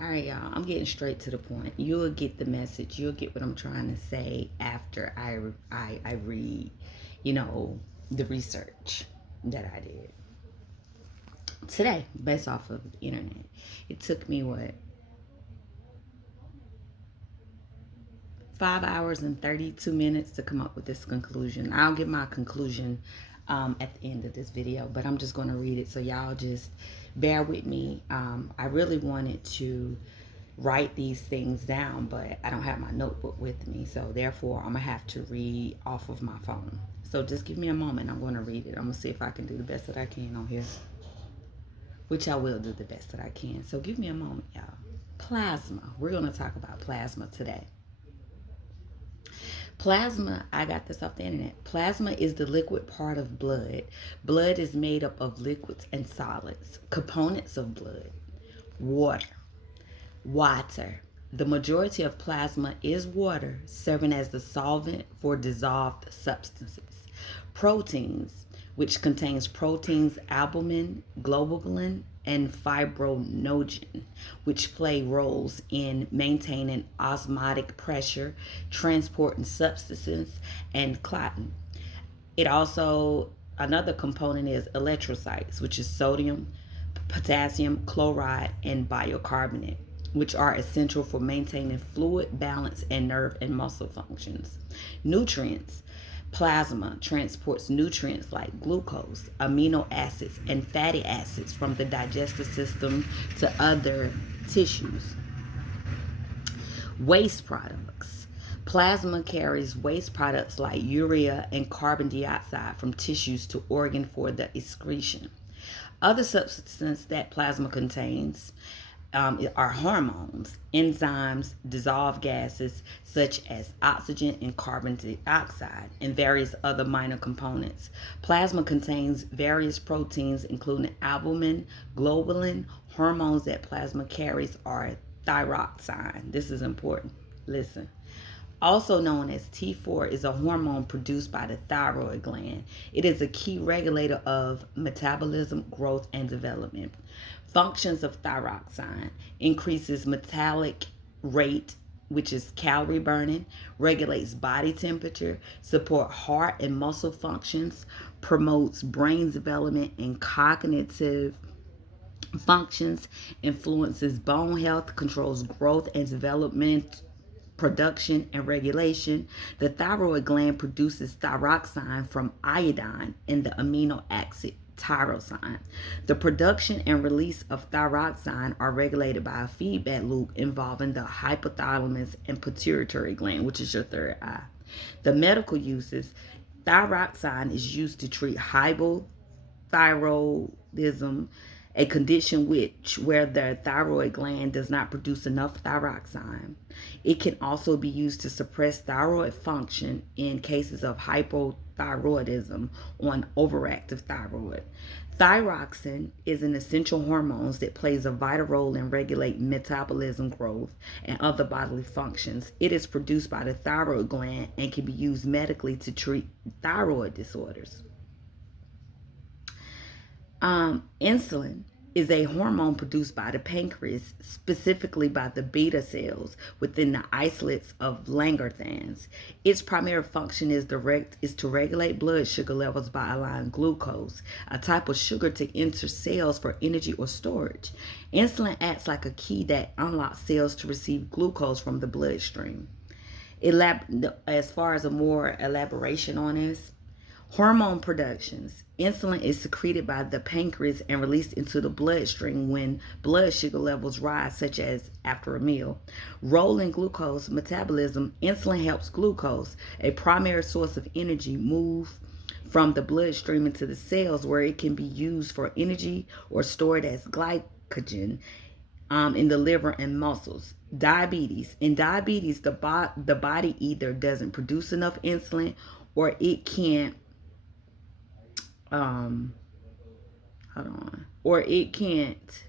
All right, y'all. I'm getting straight to the point. You'll get the message. You'll get what I'm trying to say after I read, you know, the research that I did today based off of the internet. It took me what 5 hours and 32 minutes to come up with this conclusion. I'll give my conclusion at the end of this video, but I'm just going to read it. So y'all just bear with me. I really wanted to write these things down, but I don't have my notebook with me. So therefore, I'm going to have to read off of my phone. So just give me a moment. I'm going to read it. I'm going to see if I can do the best that I can on here, which I will do the best that I can. So give me a moment, y'all. Plasma. We're going to talk about plasma today. Plasma, I got this off the internet. Plasma is the liquid part of blood. Blood is made up of liquids and solids. Components of blood: water. Water. The majority of plasma is water, serving as the solvent for dissolved substances. Proteins, which contains proteins albumin, globulin, and fibrinogen, which play roles in maintaining osmotic pressure, transporting substances, and clotting. It also, another component is electrolytes, which is sodium, potassium chloride, and bicarbonate, which are essential for maintaining fluid balance and nerve and muscle functions. Nutrients. Plasma transports nutrients like glucose, amino acids, and fatty acids from the digestive system to other tissues. Waste products. Plasma carries waste products like urea and carbon dioxide from tissues to organ for the excretion. Other substances that plasma contains are hormones, enzymes, dissolved gases such as oxygen and carbon dioxide, and various other minor components. Plasma contains various proteins, including albumin, globulin. Hormones that plasma carries are thyroxine. This is important. Listen. Also known as T4, is a hormone produced by the thyroid gland. It is a key regulator of metabolism, growth, and development. Functions of thyroxine: increases metabolic rate, which is calorie burning, regulates body temperature, support heart and muscle functions, promotes brain development and cognitive functions, influences bone health, controls growth and development, production, and regulation. The thyroid gland produces thyroxine from iodine in the amino acid tyrosine. The production and release of thyroxine are regulated by a feedback loop involving the hypothalamus and pituitary gland, which is your third eye. The medical uses: thyroxine is used to treat hypothyroidism, a condition where the thyroid gland does not produce enough thyroxine. It can also be used to suppress thyroid function in cases of hypothyroidism on overactive thyroid. Thyroxine is an essential hormone that plays a vital role in regulating metabolism, growth, and other bodily functions. It is produced by the thyroid gland and can be used medically to treat thyroid disorders. Insulin is a hormone produced by the pancreas, specifically by the beta cells within the isolates of Langerhans. Its primary function is to regulate blood sugar levels by allowing glucose, a type of sugar, to enter cells for energy or storage. Insulin acts like a key that unlocks cells to receive glucose from the bloodstream. As far as a more elaboration on this, hormone productions. Insulin is secreted by the pancreas and released into the bloodstream when blood sugar levels rise, such as after a meal. Role in glucose metabolism: insulin helps glucose, a primary source of energy, move from the bloodstream into the cells, where it can be used for energy or stored as glycogen in the liver and muscles. Diabetes. In diabetes, the body either doesn't produce enough insulin, or it can't um or it can't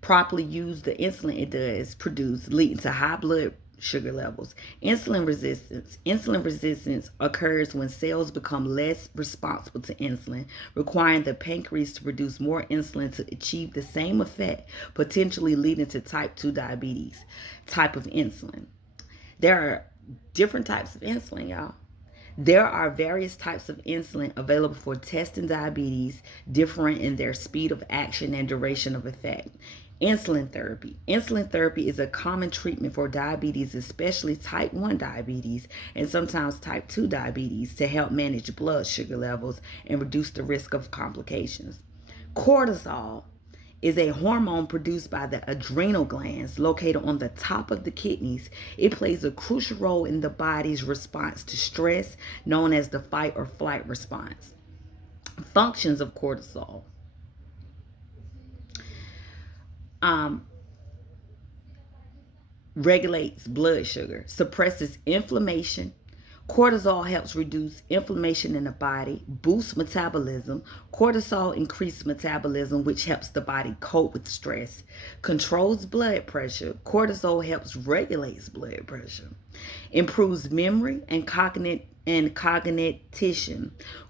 properly use the insulin it does produce, leading to high blood sugar levels. Insulin resistance. Insulin resistance occurs when cells become less responsible to insulin, requiring the pancreas to produce more insulin to achieve the same effect, potentially leading to type 2 diabetes. Type of insulin. There are different types of insulin, y'all. There are various types of insulin available for testing diabetes, different in their speed of action and duration of effect. Insulin therapy. Insulin therapy is a common treatment for diabetes, especially type 1 diabetes and sometimes type 2 diabetes, to help manage blood sugar levels and reduce the risk of complications. Cortisol is a hormone produced by the adrenal glands located on the top of the kidneys. It plays a crucial role in the body's response to stress, known as the fight or flight response. Functions of cortisol. Um, Regulates blood sugar, suppresses inflammation. Cortisol helps reduce inflammation in the body, boosts metabolism. Cortisol increases metabolism, which helps the body cope with stress. Controls blood pressure. Cortisol helps regulate blood pressure. Improves memory and cognition.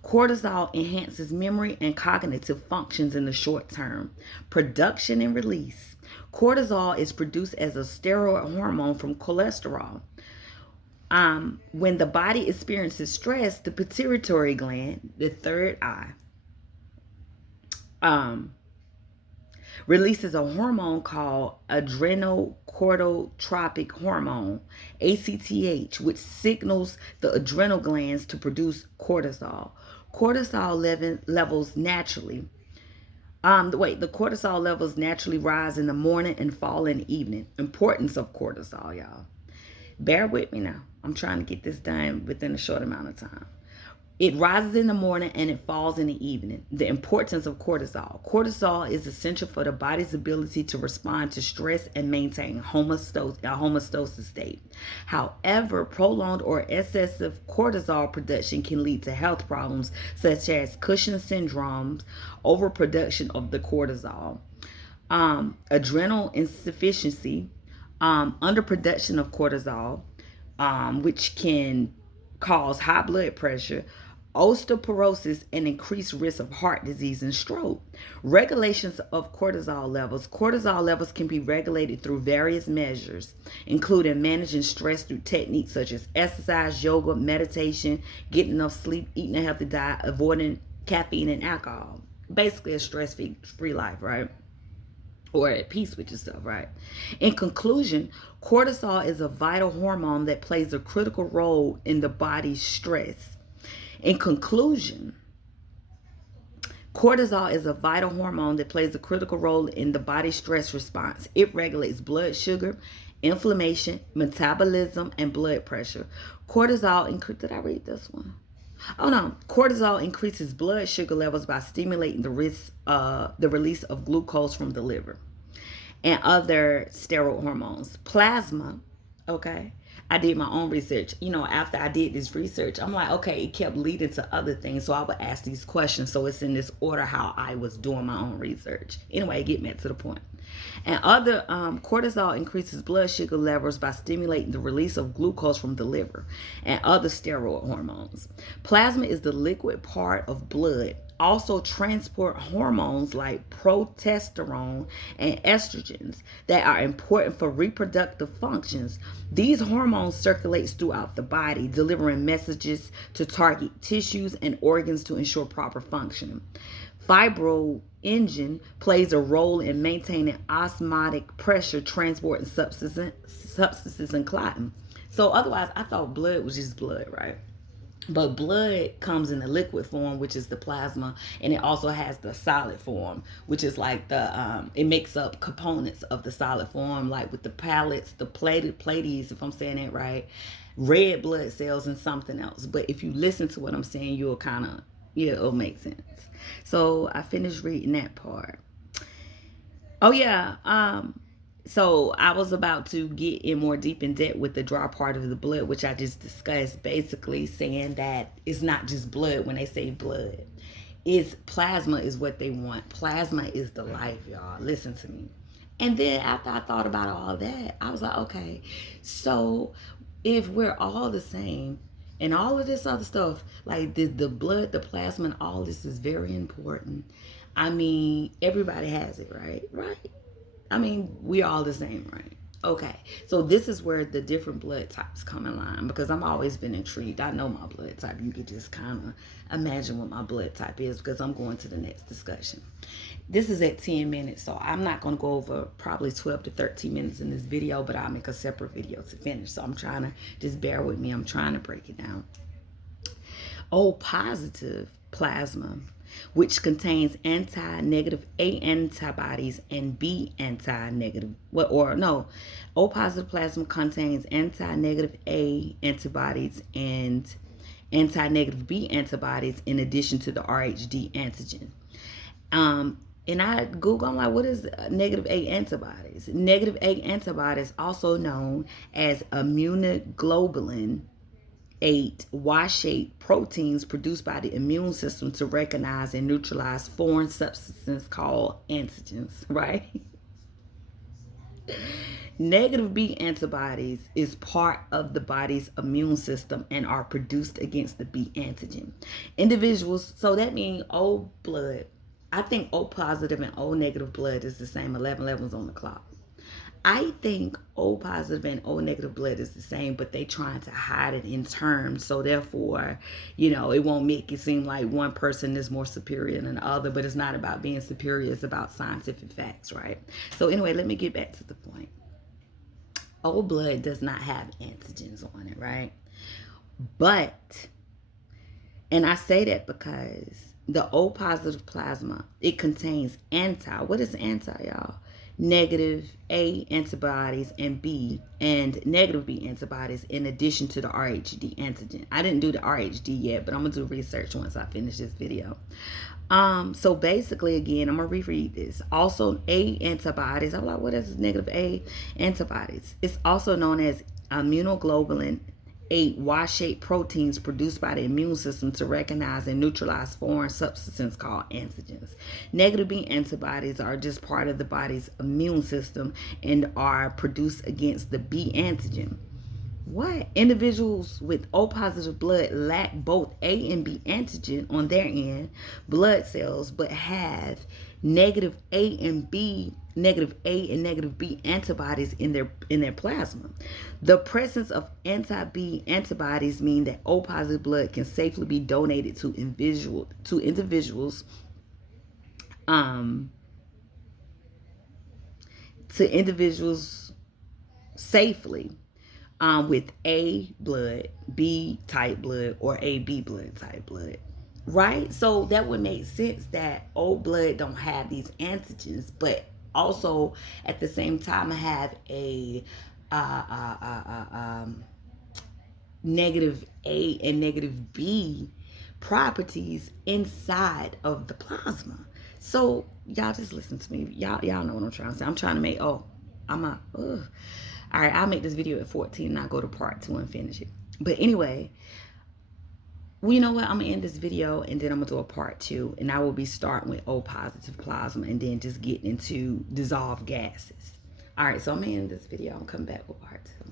Cortisol enhances memory and cognitive functions in the short term. Production and release. Cortisol is produced as a steroid hormone from cholesterol. When the body experiences stress, the pituitary gland, the third eye, releases a hormone called adrenocorticotropic hormone, ACTH, which signals the adrenal glands to produce cortisol. Cortisol levels naturally. The cortisol levels naturally rise in the morning and fall in the evening. Importance of cortisol, y'all. Bear with me now. I'm trying to get this done within a short amount of time. It rises in the morning and it falls in the evening. The importance of cortisol. Cortisol is essential for the body's ability to respond to stress and maintain a homeostasis state. However, prolonged or excessive cortisol production can lead to health problems such as Cushing's syndrome, overproduction of the cortisol, adrenal insufficiency, underproduction of cortisol, which can cause high blood pressure, osteoporosis, and increased risk of heart disease and stroke. Regulations of cortisol levels. Cortisol levels can be regulated through various measures, including managing stress through techniques such as exercise, yoga, meditation, getting enough sleep, eating a healthy diet, avoiding caffeine and alcohol. Basically a stress-free life, right? Or at peace with yourself, right? In conclusion, cortisol is a vital hormone that plays a critical role in the body's stress. In conclusion, cortisol is a vital hormone that plays a critical role in the body's stress response. It regulates blood sugar, inflammation, metabolism, and blood pressure. Did I read this one? Oh no, cortisol increases blood sugar levels by stimulating the release of glucose from the liver and other steroid hormones. Plasma, okay. I did my own research. After I did this research, I'm like, okay, it kept leading to other things. So I would ask these questions. So it's in this order how I was doing my own research. Anyway, get back to the point. And other cortisol increases blood sugar levels by stimulating the release of glucose from the liver and other steroid hormones. Plasma is the liquid part of blood. Also transport hormones like progesterone and estrogens that are important for reproductive functions. These hormones circulate throughout the body, delivering messages to target tissues and organs to ensure proper function. Fibroengine plays a role in maintaining osmotic pressure, transporting substances and clotting. So otherwise, I thought blood was just blood, right? But blood comes in the liquid form, which is the plasma, and it also has the solid form, which is like it makes up components of the solid form, like with the pallets, the platelets, if I'm saying that right, red blood cells, and something else. But if you listen to what I'm saying, it'll make sense. So I finished reading that part. Oh yeah. So I was about to get in more deep in depth with the dry part of the blood, which I just discussed, basically saying that it's not just blood when they say blood. It's plasma is what they want. Plasma is the life, y'all. Listen to me. And then after I thought about all that, I was like, okay, so if we're all the same and all of this other stuff, like the blood, the plasma, and all this is very important. I mean, everybody has it, right? Right. I mean, we're all the same, right? Okay, so this is where the different blood types come in line because I'm always been intrigued. I know my blood type. You could just kind of imagine what my blood type is because I'm going to the next discussion. This is at 10 minutes, so I'm not going to go over probably 12 to 13 minutes in this video, but I'll make a separate video to finish. So I'm trying to just bear with me. I'm trying to break it down. O positive plasma, which contains anti-negative A antibodies and B anti-negative, or no, O positive plasma contains anti-negative A antibodies and anti-negative B antibodies in addition to the RHD antigen. And I Google, I'm like, what is negative A antibodies? Negative A antibodies, also known as immunoglobulin 8 Y-shaped proteins produced by the immune system to recognize and neutralize foreign substances called antigens, right? Negative B antibodies is part of the body's immune system and are produced against the B antigen. Individuals, so that means O blood. I think O positive and O negative blood is the same 11 levels on the clock. I think O positive and O negative blood is the same, but they trying to hide it in terms. So therefore, it won't make it seem like one person is more superior than the other, but it's not about being superior. It's about scientific facts, right? So anyway, let me get back to the point. O blood does not have antigens on it, right? But, and I say that because the O positive plasma, it contains what is anti, y'all? Negative A antibodies and negative B antibodies in addition to the RHD antigen. I didn't do the RHD yet, but I'm gonna do research once I finish this video. So basically, again, I'm gonna reread this. Also, A antibodies. I'm like, what is negative A antibodies? It's also known as immunoglobulin 8 Y-shaped proteins produced by the immune system to recognize and neutralize foreign substances called antigens. Negative B antibodies are just part of the body's immune system and are produced against the B antigen. What? Individuals with O positive blood lack both A and B antigen on their end blood cells, but have negative A and negative B antibodies in their plasma. The presence of anti-B antibodies mean that O positive blood can safely be donated to individuals safely. With A blood, B type blood, or AB blood type blood, right? So that would make sense that O blood don't have these antigens, but also at the same time have a negative A and negative B properties inside of the plasma. So y'all just listen to me. Y'all know what I'm trying to say. I'm trying to make all right, I'll make this video at 14 and I'll go to part 2 and finish it. But anyway, well, you know what? I'm going to end this video and then I'm going to do a part 2. And I will be starting with O positive plasma and then just getting into dissolved gases. All right, so I'm going to end this video and come back with part 2.